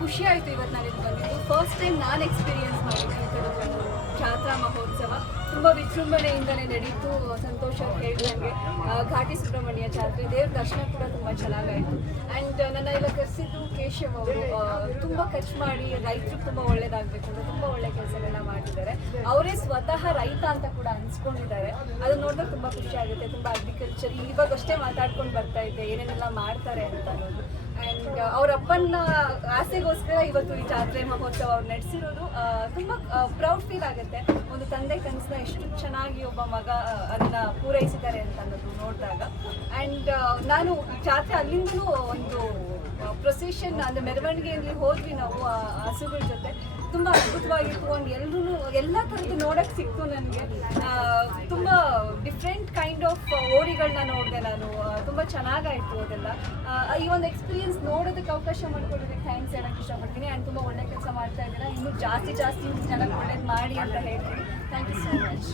ಖುಷಿ ಆಯಿತು ಇವತ್ತು ನಾನು ಇದು ಬಂದಿದ್ದು. ಫಸ್ಟ್ ಟೈಮ್ ನಾನು ಎಕ್ಸ್ಪೀರಿಯನ್ಸ್ ಮಾಡಿದ್ದೀನಿ ಈ ಒಂದು ಜಾತ್ರಾ ಮಹೋತ್ಸವ. ತುಂಬ ವಿಜೃಂಭಣೆಯಿಂದಲೇ ನಡೀತು. ಸಂತೋಷ ಹೇಳಿದಂಗೆ. ಘಾಟಿ ಸುಬ್ರಹ್ಮಣ್ಯ ಜಾತ್ರೆ, ದೇವ್ರ ದರ್ಶನ ಕೂಡ ತುಂಬ ಚೆನ್ನಾಗಾಯಿತು. ಆ್ಯಂಡ್ ನನ್ನ ಎಲ್ಲ ಕರೆಸಿದ್ದು ಕೇಶವ್ ಅವರು. ತುಂಬ ಖರ್ಚು ಮಾಡಿ ರೈತರು ತುಂಬ ಒಳ್ಳೇದಾಗಬೇಕು ಅಂತ ತುಂಬ ಒಳ್ಳೆ ಕೆಲಸಗಳನ್ನ ಮಾಡಿದ್ದಾರೆ. ಅವರೇ ಸ್ವತಃ ರೈತ ಅಂತ ಕೂಡ ಅನ್ಸ್ಕೊಂಡಿದ್ದಾರೆ. ಅದನ್ನ ನೋಡಿದ್ರೆ ತುಂಬ ಖುಷಿ ಆಗುತ್ತೆ. ತುಂಬ ಅಗ್ರಿಕಲ್ಚರ್ ಇವಾಗಷ್ಟೇ ಮಾತಾಡ್ಕೊಂಡು ಬರ್ತಾ ಇದ್ದೆ. ಏನೇನೆಲ್ಲ ಮಾಡ್ತಾರೆ ಅಂತ. ಅನ್ನೋದು ಆ್ಯಂಡ್ ಅವ್ರ ಅಪ್ಪನ ಆಸೆಗೋಸ್ಕರ ಇವತ್ತು ಈ ಜಾತ್ರೆ ಮಹೋತ್ಸವ ಅವ್ರು ನಡೆಸಿರೋದು. ತುಂಬ ಪ್ರೌಡ್ ಫೀಲ್ ಆಗುತ್ತೆ. ಒಂದು ತಂದೆ ಕನಸನ್ನ ಎಷ್ಟು ಚೆನ್ನಾಗಿ ಒಬ್ಬ ಮಗ ಅದನ್ನ ಪೂರೈಸಿದ್ದಾರೆ ಅಂತ ಅನ್ನೋದು ನೋಡಿದಾಗ ಆ್ಯಂಡ್ ನಾನು ಜಾತ್ರೆ ಅಲ್ಲಿಂದಲೂ ಒಂದು ಪ್ರೊಸೆಷನ್ ಅಂದರೆ ಮೆರವಣಿಗೆಯಲ್ಲಿ ಹೋದ್ವಿ ನಾವು, ಆ, ಹಸುಗಳ ಜೊತೆ. ತುಂಬ ಅದ್ಭುತವಾಗಿತ್ತು. ಒಂದು ಎಲ್ಲರೂ ಎಲ್ಲ ಥರದ್ದು ನೋಡೋಕ್ಕೆ ಸಿಕ್ತು ನನಗೆ. ತುಂಬ ಡಿಫ್ರೆಂಟ್ ಕೈಂಡ್ ಆಫ್ ಓರಿಗಳನ್ನ ನೋಡಿದೆ ನಾನು ತುಂಬ ಚೆನ್ನಾಗಾಯಿತು ಅದೆಲ್ಲ. ಈ ಒಂದು ಎಕ್ಸ್ಪೀರಿಯನ್ಸ್ ನೋಡೋದಕ್ಕೆ ಅವಕಾಶ ಮಾಡ್ಕೊಡೋದಕ್ಕೆ ಥ್ಯಾಂಕ್ಸ್ ಹೇಳಕ್ ಇಷ್ಟಪಡ್ತೀನಿ. ಆ್ಯಂಡ್ ತುಂಬಾ ಒಳ್ಳೆ ಕೆಲಸ ಮಾಡ್ತಾ ಇದ್ದೀರಾ. ಇನ್ನೂ ಜಾಸ್ತಿ ಜಾಸ್ತಿ ಜನಕ್ಕೆ ಒಳ್ಳೇದು ಮಾಡಿ ಅಂತ ಹೇಳ್ತೀನಿ. Thank you so much